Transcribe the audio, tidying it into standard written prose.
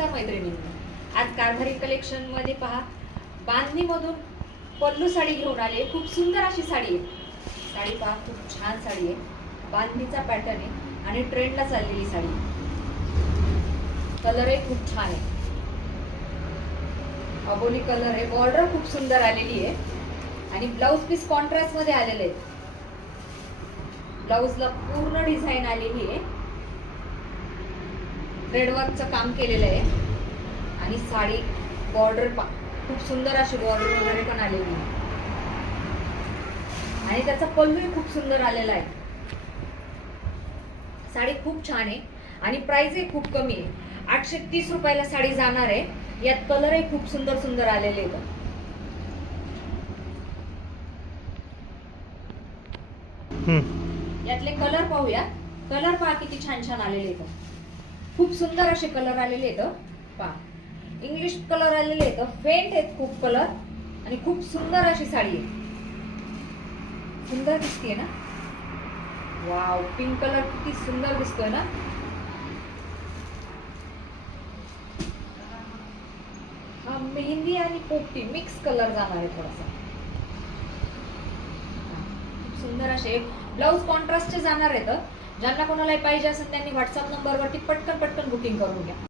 नमस्कार मैत्रिणींनो, आज कारभारी कलेक्शन मध्ये पहा, बांधणी मधून पल्लू साडी घेऊन आले। खूप सुंदर अशी साडी आहे। साडी पहा, खूप छान साडी आहे। बांधणीचा पॅटर्न आहे आणि ट्रेंडला चाललेली साडी। कलर आहे खूप छान आहे, अबोली कलर आहे। बॉर्डर खूप सुंदर आलेली आहे आणि ब्लाउज पीस कॉन्ट्रास्ट मध्ये आलेले आहे। ब्लाउजला पूर्ण डिझाइन आलेली आहे, थ्रेडवर्कचं काम केलेलं आहे आणि साडी बॉर्डर खूप सुंदर अशी बॉर्डर वगैरे पण आलेली आहे आणि त्याचा पल्लू खूप सुंदर आलेला आहे। साडी खूप छान आहे आणि प्राइस खूप कमी आहे। 830 रुपयाला साडी जाणार आहे। यात कलर खूप सुंदर सुंदर आलेले आहेत। यातले कलर पाहूया। कलर पहा किती छान छान आलेले आहेत। खूप सुंदर असे कलर आलेले आहेत। पहा, इंग्लिश कलर आलेले आहेत, फेंट आहेत खूप कलर आणि खूप सुंदर अशी साडी आहे। सुंदर दिसते ना, वाव, पिंक कलर किती सुंदर दिसतोय ना। हा मेहंदी आणि पोपटी मिक्स कलर जाणार आहे थोडासा। खूप सुंदर असे ब्लाउज कॉन्ट्रास्टचे जाणार आहेत। ज्यांना कोणाला पाहिजे असेल त्यांनी व्हॉट्सअप नंबरवरती पटकन बुकिंग करून घ्या।